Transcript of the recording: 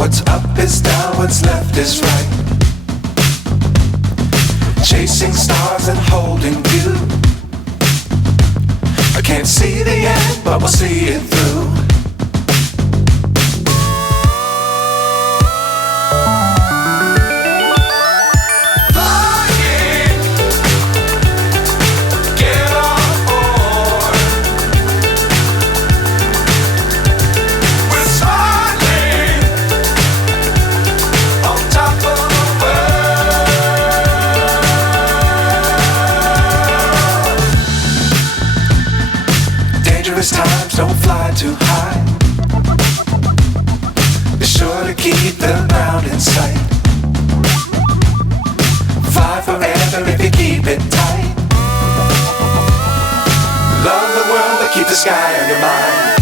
What's up is down, what's left is right. Chasing stars and holding you. I can't see the end, but we'll see it through. Times don't fly too high. Be sure to keep the ground in sight. Fly forever if you keep it tight. Love the world but keep the sky on your mind.